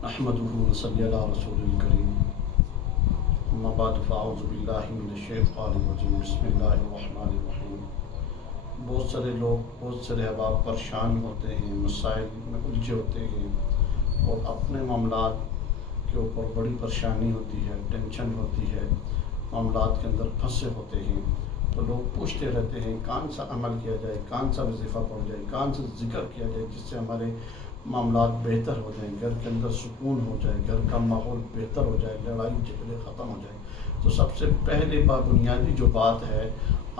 نحمده ونصلي على رسول الكريم اما بعد فاعوذ باللہ من الشیطان الرجیم بسم اللہ الرحمن الرحیم۔ بہت سارے لوگ، بہت سارے احباب پریشان ہوتے ہیں، مسائل میں الجھے ہوتے ہیں اور اپنے معاملات کے اوپر بڑی پریشانی ہوتی ہے، ٹینشن ہوتی ہے، معاملات کے اندر پھنسے ہوتے ہیں، تو لوگ پوچھتے رہتے ہیں کون سا عمل کیا جائے، کون سا وظیفہ پڑھ جائے، کون سا ذکر کیا جائے جس سے ہمارے معاملات بہتر ہو جائیں، گھر کے اندر سکون ہو جائے، گھر کا ماحول بہتر ہو جائے، لڑائی جھگڑے ختم ہو جائیں۔ تو سب سے پہلے بنیادی جو بات ہے،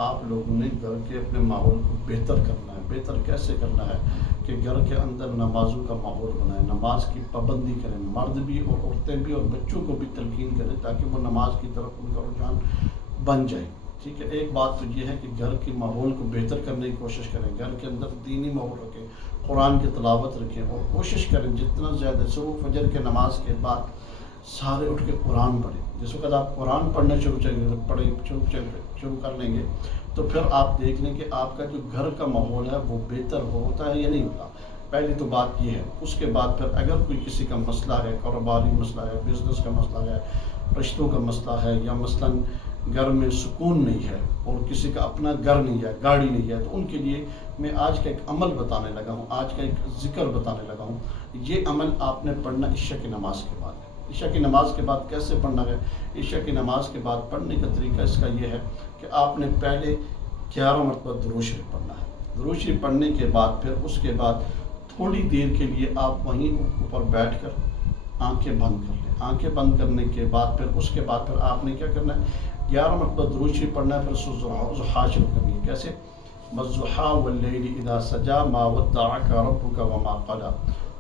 آپ لوگوں نے گھر کے اپنے ماحول کو بہتر کرنا ہے۔ بہتر کیسے کرنا ہے کہ گھر کے اندر نمازوں کا ماحول بنائیں، نماز کی پابندی کریں، مرد بھی اور عورتیں بھی اور بچوں کو بھی تلقین کریں تاکہ وہ نماز کی طرف ان کا رجحان بن جائے۔ ٹھیک ہے، ایک بات تو یہ ہے کہ گھر کے ماحول کو بہتر کرنے کی کوشش کریں، گھر کے اندر دینی ماحول رکھیں، قرآن کی تلاوت رکھیں اور کوشش کریں جتنا زیادہ صبح فجر کے نماز کے بعد سارے اٹھ کے قرآن پڑھیں۔ جس وقت آپ قرآن پڑھنا شروع کر لیں گے تو پھر آپ دیکھ لیں کہ آپ کا جو گھر کا ماحول ہے وہ بہتر ہوتا ہے یا نہیں ہوتا۔ پہلی تو بات یہ ہے۔ اس کے بعد پھر اگر کوئی کسی کا مسئلہ ہے، کاروباری مسئلہ ہے، بزنس کا مسئلہ ہے، رشتوں کا مسئلہ ہے، یا مثلاً گھر میں سکون نہیں ہے اور کسی کا اپنا گھر نہیں ہے، گاڑی نہیں ہے، تو ان کے لیے میں آج کا ایک عمل بتانے لگا ہوں، آج کا ایک ذکر بتانے لگا ہوں۔ یہ عمل آپ نے پڑھنا عشاء کی نماز کے بعد ہے۔ عشاء کی نماز کے بعد کیسے پڑھنا ہے؟ عشاء کی نماز کے بعد پڑھنے کا طریقہ اس کا یہ ہے کہ آپ نے پہلے 11 مرتبہ درود شریف پڑھنا ہے۔ درود شریف پڑھنے کے بعد پھر اس کے بعد تھوڑی دیر کے لیے آپ وہیں اوپر بیٹھ کر آنکھیں بند کر لیں۔ آنکھیں بند کرنے کے بعد پھر اس کے بعد پھر آپ نے کیا کرنا ہے؟ 11 مرتبہ درود شریف پڑھنا ہے، پھر ضحیٰ شروع کرنی ہے۔ کیسے؟ والضحیٰ واللیل اذا سجا ما ودعک ربک وما قلی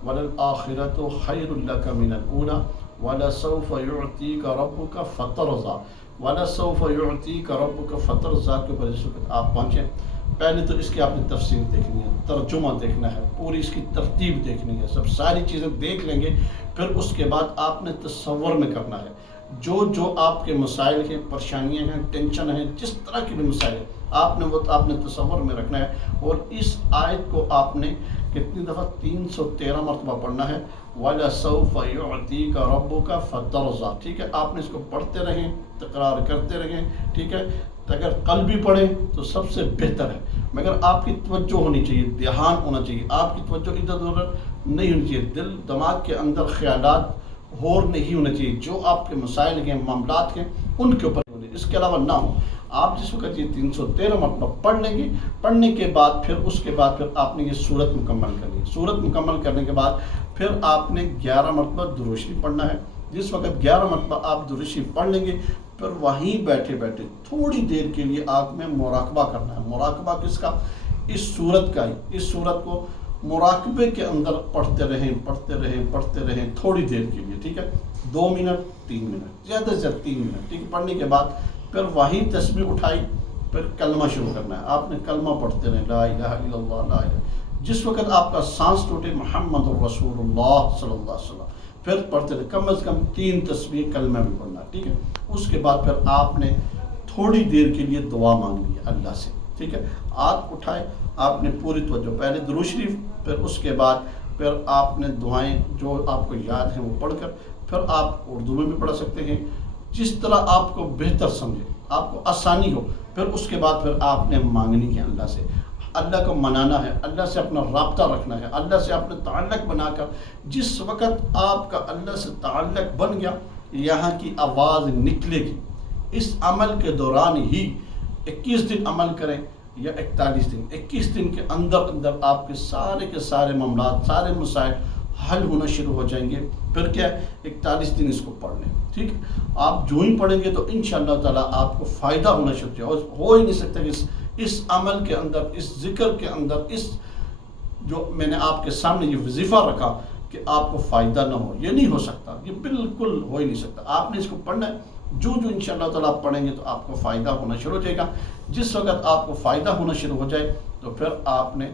وللآخرۃ خیر لک من الاولی ولسوف یعطیک ربک فترضی ولسوف یعطیک ربک فترضی کے اوپر اس وقت آپ پہنچیں۔ پہلے تو اس کی آپ نے تفسیر دیکھنی ہے، ترجمہ دیکھنا ہے، پوری اس کی ترتیب دیکھنی ہے، سب ساری چیزیں دیکھ لیں گے۔ پھر اس کے بعد آپ نے تصور میں کرنا ہے جو آپ کے مسائل ہیں، پریشانیاں ہیں، ٹینشن ہیں، جس طرح کے بھی مسائل ہیں، آپ نے تصور میں رکھنا ہے۔ اور اس آیت کو آپ نے کتنی دفعہ؟ 313 مرتبہ پڑھنا ہے۔ وَلَسَوْفَ يُعْطِيكَ رَبُّكَ فَتَرْضَىٰ۔ ٹھیک ہے، آپ نے اس کو پڑھتے رہیں، تکرار کرتے رہیں۔ ٹھیک ہے، اگر قلبی پڑھیں تو سب سے بہتر ہے، مگر آپ کی توجہ ہونی چاہیے، دھیان ہونا چاہیے، آپ کی توجہ ادھر ادھر نہیں ہونی چاہیے، دل دماغ کے اندر خیالات اور نہیں ہونا چاہیے، جو آپ کے مسائل ہیں، معاملات ہیں، ان کے اوپر ہونے، اس کے علاوہ نہ ہو۔ آپ جس وقت یہ 313 مرتبہ پڑھ لیں گے، پڑھنے کے بعد پھر اس کے بعد پھر آپ نے یہ سورت مکمل کرنی ہے۔ سورت مکمل کرنے کے بعد پھر آپ نے 11 مرتبہ درود شریف پڑھنا ہے۔ جس وقت 11 مرتبہ آپ درود شریف پڑھ لیں گے، پھر وہیں بیٹھے بیٹھے تھوڑی دیر کے لیے آپ میں مراقبہ کرنا ہے۔ مراقبہ کس کا؟ اس سورت کا ہی۔ اس سورت کو مراقبے کے اندر پڑھتے رہیں تھوڑی دیر کے لیے۔ ٹھیک ہے، 2 منٹ 3 منٹ، زیادہ سے زیادہ 3 منٹ۔ ٹھیک ہے، پڑھنے کے بعد پھر وہی تسبیح اٹھائی، پھر کلمہ شروع کرنا ہے۔ آپ نے کلمہ پڑھتے رہیں، لا الہ الا اللہ، لا الہ۔ جس وقت آپ کا سانس ٹوٹے، محمد رسول اللہ صلی اللہ علیہ وسلم، پھر پڑھتے رہے، کم از کم 3 تسبیح کلمہ بھی پڑھنا ہے۔ ٹھیک ہے، اس کے بعد پھر آپ نے تھوڑی دیر کے لیے دعا مانگنی ہے اللہ سے۔ ٹھیک ہے، ہاتھ اٹھائے، آپ نے پوری توجہ، پہلے درود شریف، پھر اس کے بعد پھر آپ نے دعائیں جو آپ کو یاد ہیں وہ پڑھ کر، پھر آپ اردو میں بھی پڑھ سکتے ہیں، جس طرح آپ کو بہتر سمجھے، آپ کو آسانی ہو۔ پھر اس کے بعد پھر آپ نے مانگنی ہے اللہ سے، اللہ کو منانا ہے، اللہ سے اپنا رابطہ رکھنا ہے، اللہ سے اپنا تعلق بنا کر جس وقت آپ کا اللہ سے تعلق بن گیا، یہاں کی آواز نکلے گی۔ اس عمل کے دوران ہی 21 دن عمل کریں یا 41 دن، 21 دن کے اندر آپ کے سارے معاملات، سارے مسائل حل ہونا شروع ہو جائیں گے۔ پھر کیا ہے، 41 دن اس کو پڑھ لیں۔ ٹھیک ہے، آپ جو ہی پڑھیں گے تو انشاءاللہ تعالیٰ آپ کو فائدہ ہونا شروع ہو ہی نہیں سکتا کہ اس عمل کے اندر، اس ذکر کے اندر، اس جو میں نے آپ کے سامنے یہ وظیفہ رکھا کہ آپ کو فائدہ نہ ہو، یہ نہیں ہو سکتا، یہ بالکل ہو ہی نہیں سکتا۔ آپ نے اس کو پڑھنا ہے، جو انشاءاللہ تعالیٰ آپ پڑھیں گے تو آپ کو فائدہ ہونا شروع ہو جائے گا۔ جس وقت آپ کو فائدہ ہونا شروع ہو جائے تو پھر آپ نے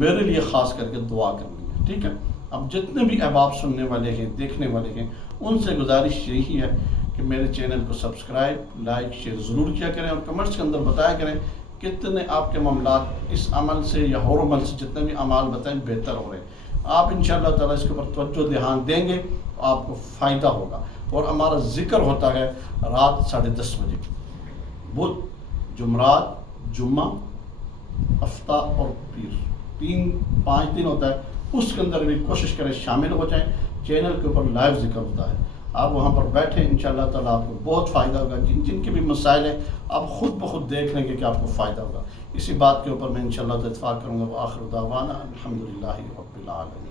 میرے لیے خاص کر کے دعا کرنی ہے۔ ٹھیک ہے، اب جتنے بھی احباب سننے والے ہیں، دیکھنے والے ہیں، ان سے گزارش یہی ہے کہ میرے چینل کو سبسکرائب، لائک، شیئر ضرور کیا کریں، اور کمنٹس کے اندر بتایا کریں کتنے آپ کے معاملات اس عمل سے یا اور عمل سے، جتنے بھی اعمال بتائیں، بہتر ہو رہے ہیں۔ آپ انشاءاللہ تعالیٰ اس کے اوپر توجہ دھیان دیں گے تو آپ کو فائدہ ہوگا. اور ہمارا ذکر ہوتا ہے رات 10:30 بجے، بدھ، جمعرات، جمعہ، ہفتہ اور پیر، 5 دن ہوتا ہے. اس کے اندر بھی کوشش کریں شامل ہو جائیں. چینل کے اوپر لائیو ذکر ہوتا ہے، آپ وہاں پر بیٹھیں، انشاءاللہ تعالیٰ آپ کو بہت فائدہ ہوگا. جن کے بھی مسائل ہیں آپ خود بخود دیکھ لیں گے کہ آپ کو فائدہ ہوگا. اسی بات کے اوپر میں انشاءاللہ اتفاق کروں گا. وآخر دعوانا الحمدللہ رب العالمین.